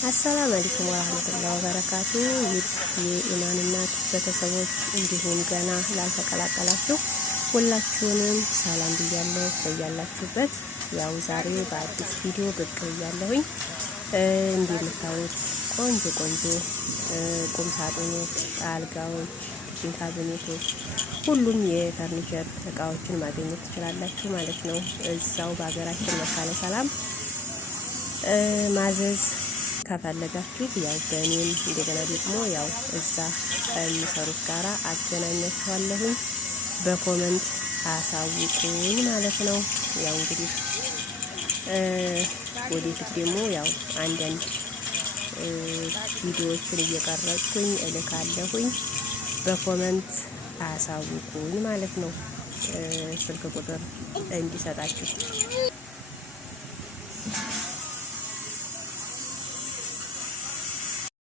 አሰላሙ አለይኩም ወራህመቱላሂ ወበረካቱ። የኢማን እናት ቤተሰቦች እንዲሁም ገና ላልተቀላቀላችሁ ሁላችሁንም ሰላም ብያለሁ። በያላችሁበት ያው ዛሬ በአዲስ ቪዲዮ ብቅ ብያለሁኝ። እንደምታዩት ቆንጆ ቁም ሳጥኖች፣ አልጋዎች፣ ኪችን ካቢኔቶች፣ ሁሉም የፈርኒቸር እቃዎችን ማግኘት ትችላላችሁ ማለት ነው። እዛው በሀገራችን መካነ ሰላም ማዘዝ ከፈለጋችሁ ያው በእኔም እንደገና ደግሞ ያው እዛ ከሚሰሩት ጋራ አገናኛችኋለሁኝ። በኮመንት አሳውቁኝ ማለት ነው። ያው እንግዲህ ወደፊት ደግሞ ያው አንዳንድ ቪዲዮዎችን እየቀረጽኩኝ እልካለሁኝ። በኮመንት አሳውቁኝ ማለት ነው። ስልክ ቁጥር እንዲሰጣችሁ